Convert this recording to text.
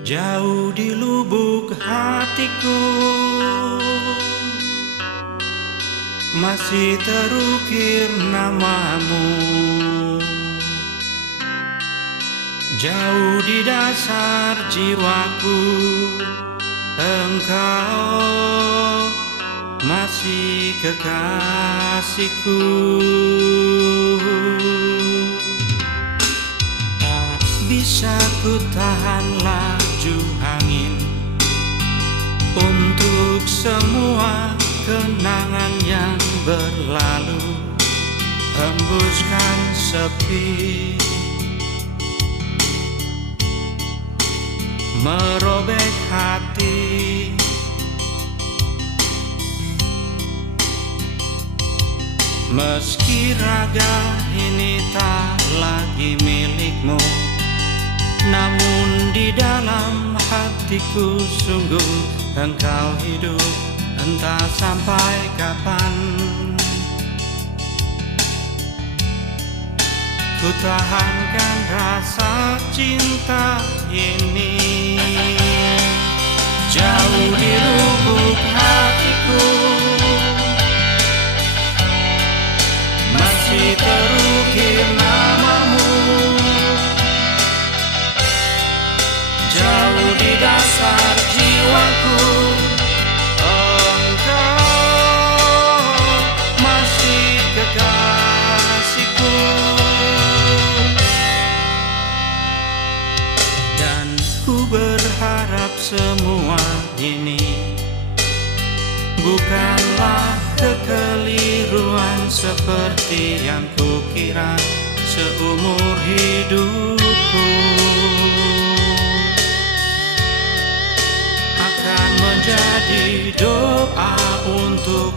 Jauh di lubuk hatiku masih terukir namamu. Jauh di dasar jiwaku engkau masih kekasihku. Tak bisa ku tahan laju angin untuk semua kenangan yang berlalu, hembuskan sepi, merobek hati. Meski raga ini tak lagi milikmu, namun di dalam hatiku sungguh engkau hidup, entah sampai kapan. Ku tahankan rasa cinta ini jauh di lubuk hatiku, masih terukir namamu. Jauh di dasar jiwaku engkau masih kekasihku. Dan ku berharap semua ini bukanlah kekeliruan seperti yang kukira seumur hidupku. Akan menjadi doa untuk